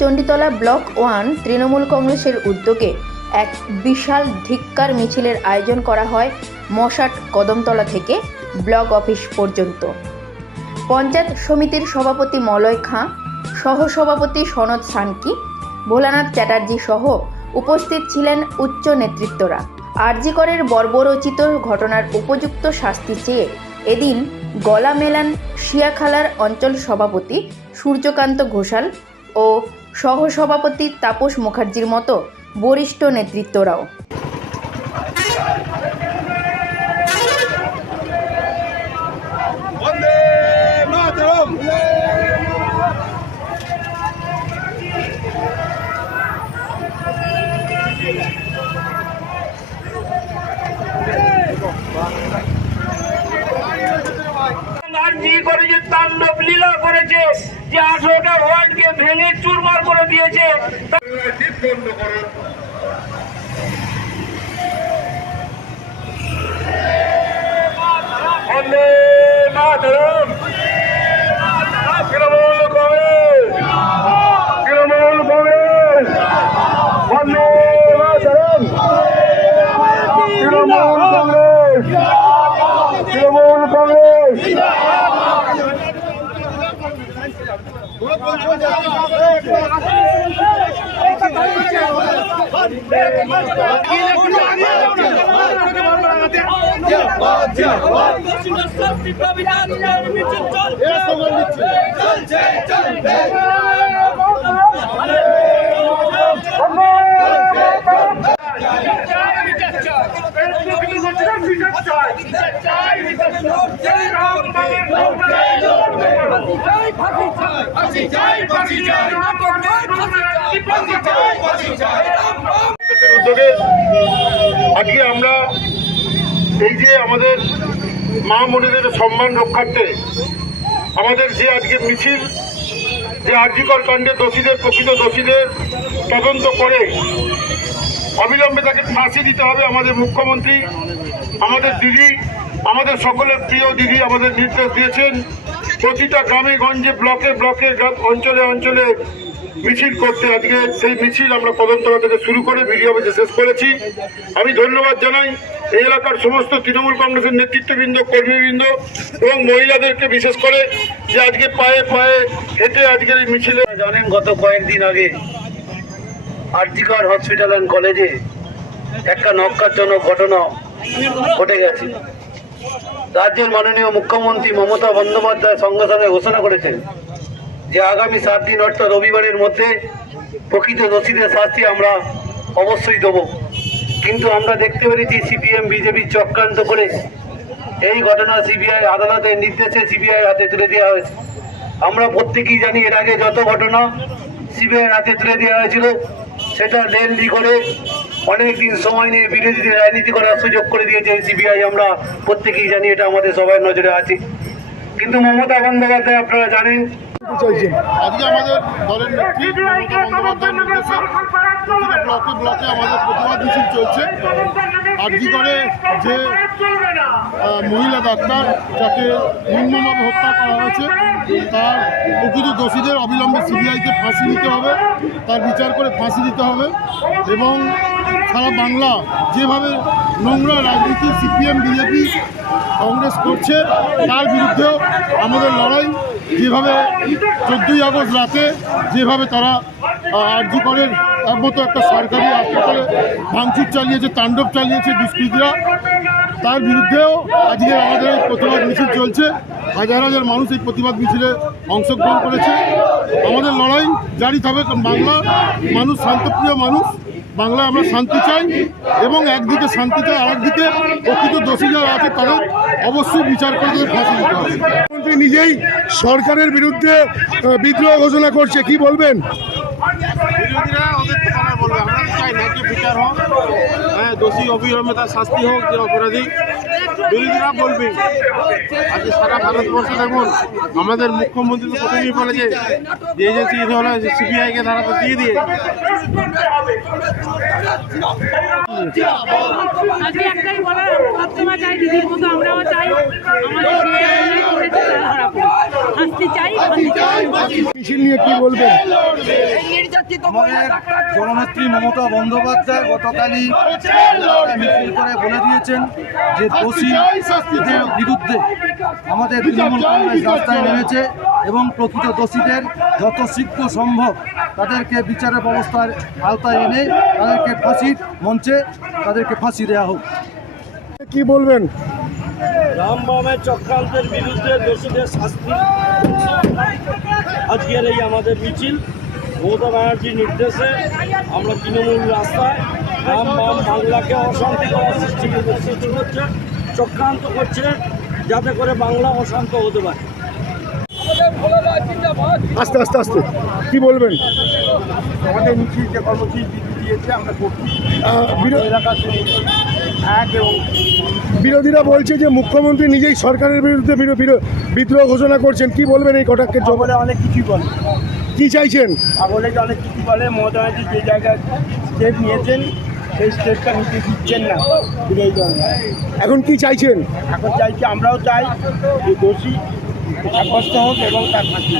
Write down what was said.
Chanditala block one Trinamool কংগ্রেসের উদ্যোগে এক বিশাল ধিক্কার মিছিলের আয়োজন করা হয় মশাট কদমতলা থেকে ব্লক অফিস পর্যন্ত। পঞ্চায়েত সমিতির সভাপতি মলয় খাঁ, সহসভাপতি সনদ সানকি, ভোলানাথ চ্যাটার্জি সহ উপস্থিত ছিলেন উচ্চ নেতৃত্বরা। আরজিকরের বর্বরচিত ঘটনার উপযুক্ত শাস্তি চেয়ে এদিন গলা মেলান শিয়াখালার অঞ্চল সভাপতি সূর্যকান্ত ঘোষাল ও সহসভাপতি তাপস মুখার্জির মতো বরিষ্ঠ নেতৃত্বরাও বন্দে মাতরম গান্ধী করে যে তাণ্ডব লীলা করেছে যে আঠারোটা ওয়ার্ডকে ভেঙে চুরমার করে দিয়েছে। তৃণমূল কংগ্রেস। তৃণমূল কংগ্রেস। চাই চাই চাই উদ্যোগে আজকে আমরা এই যে আমাদের মা বোনেদের সম্মান রক্ষার্থে আমাদের যে আজকে মিছিল যে আর্যিকর কাণ্ডে দোষীদের প্রকৃত দোষীদের তদন্ত করে অবিলম্বে তাকে ফাঁসি দিতে হবে আমাদের মুখ্যমন্ত্রী আমাদের দিদি আমাদের সকলের প্রিয় দিদি আমাদের নির্দেশ দিয়েছেন। প্রতিটা গ্রামে, গঞ্জে, ব্লকে ব্লকে অঞ্চলে অঞ্চলে মিছিল করতে আজকে সেই মিছিল আমরা কদমতলা থেকে শুরু করে ভিডিও অফিসে শেষ করেছি। আমি ধন্যবাদ জানাই এই এলাকার সমস্ত তৃণমূল কংগ্রেসের নেতৃত্ববৃন্দ, কর্মীবৃন্দ এবং মহিলাদেরকে বিশেষ করে যে আজকে পায়ে পায়ে হেঁটে আজকের এই মিছিলে জানেন, গত কয়েকদিন আগে আরজিকর হসপিটাল অ্যান্ড কলেজে একটা নক্কারজনক ঘটনা ঘটে গেছে। রাজ্যের মাননীয় মুখ্যমন্ত্রী মমতা বন্দ্যোপাধ্যায় সঙ্গে সঙ্গে ঘোষণা করেছেন যে আগামী সাত দিন, অর্থাৎ রবিবারের মধ্যে প্রকৃত দোষীদের শাস্তি আমরা অবশ্যই দেবো। কিন্তু আমরা দেখতে পেরেছি সিপিএম বিজেপির চক্রান্ত করে এই ঘটনা সিবিআই আদালতের নির্দেশে সিবিআই হাতে তুলে দেওয়া হয়েছে। আমরা প্রত্যেকেই জানি এর আগে যত ঘটনা সিবিআই হাতে তুলে দেওয়া হয়েছিল, সেটা লেনলি করে অনেক দিন সময় নিয়ে বিরোধীদের রাজনীতি করার সুযোগ করে দিয়েছে এই সিবিআই আমরা প্রত্যেকেই জানি এটা আমাদের সবার নজরে আছে। কিন্তু মমতা বন্দ্যোপাধ্যায় আপনারা জানেন? আজকে আমাদের দলের নেত্রী মমতা বন্দ্যোপাধ্যায়ের নির্দেশে প্রতিটা ব্লকে ব্লকে আমাদের প্রতিবাদ মিছিল চলছে। আরজি করে যে মহিলা ডাক্তার যাকে নিম্নভাবে হত্যা করা হয়েছে তার প্রকৃত দোষীদের অবিলম্বে সিবিআইকে ফাঁসি দিতে হবে তার বিচার করে ফাঁসি দিতে হবে এবং সারা বাংলা যেভাবে নোংরা রাজনীতি সিপিএম বিজেপি কংগ্রেস করছে, তার বিরুদ্ধেও আমাদের লড়াই। যেভাবে চোদ্দোই আগস্ট রাতে যেভাবে তারা আরজি তার মতো একটা সরকারি হাসপাতালে ভাঙচুর চালিয়েছে, তাণ্ডব চালিয়েছে দুষ্কৃতীরা, তার বিরুদ্ধেও আজকে আমাদের প্রতিবাদ মিছিল চলছে। হাজার হাজার মানুষ এই প্রতিবাদ মিছিলে অংশগ্রহণ করেছে। আমাদের লড়াই, জারি থাকবে বাংলা, মানুষ শান্তপ্রিয় মানুষ। বাংলায় আমরা শান্তি চাই এবং একদিকে শান্তি চাই আর একদিকে প্রকৃত দোষী যারা আছে তাদের অবশ্যই বিচার করে তাদের ফাঁসি মুখ্যমন্ত্রী নিজেই সরকারের বিরুদ্ধে বিদ্রোহ ঘোষণা করছে, কি বলবেন? বিচার হোক হ্যাঁ দোষী অবিলম্বে তার শাস্তি হোক, যে অপরাধী। বিরোধীরা বলবে, আজকে সারা ভারতবর্ষ দেখুন, আমাদের মুখ্যমন্ত্রী তো প্রথমেই বলেছে যে এজেন্সি হলো সিবিআইকে তারা তো দিয়ে দিয়ে। আমরাও চাই। আমাদের শাস্তি চাই মিছিল নিয়ে কি বলবেন? আমাদের জননেত্রী মমতা বন্দ্যোপাধ্যায় গতকালই মিছিল করে বলে দিয়েছেন যে দোষীদের বিরুদ্ধে আমাদের তৃণমূল কংগ্রেস রাস্তায় নেমেছে এবং প্রকৃত দোষীদের যত শীঘ্র সম্ভব তাদেরকে বিচারের ব্যবস্থার আওতায় এনে তাদেরকে ফাঁসির মঞ্চে তাদেরকে ফাঁসি দেওয়া হোক। কি বলবেন? রামবামের চক্রান্তের বিরুদ্ধে দোষীদের শাস্তি আজকের এই আমাদের মিছিল মমতা ব্যানার্জির নির্দেশে আমরা তৃণমূল রাস্তায় রাম বাম বাংলাকে অশান্তি করার সৃষ্টি করতে- সৃষ্টি করছে চক্রান্ত করছে যাতে করে বাংলা অশান্ত হতে পারে। আস্তে আস্তে আস্তে কি বলবেন? আমাদের মিছিল যে কর্মসূচি দিয়েছে আমরা করছি। এলাকা বিরোধীরা বলছে যে মুখ্যমন্ত্রী নিজেই সরকারের বিরুদ্ধে বিরো- বিরো- বিদ্রোহ ঘোষণা করছেন। কি বলবেন এই কটাক্ষের জবাবে? বলে অনেক কিছুই বলে। কি চাইছেন? যে অনেক কিছু বলে। মমতা ব্যানার্জি যে জায়গায় স্টেপ নিয়েছেন সেই স্টেপটা নিতে দিচ্ছেন না বিরোধী দল। এখন কি চাইছেন? এখন চাইছি আমরাও চাই যে দোষী সাব্যস্ত হোক এবং তার ফাঁসি।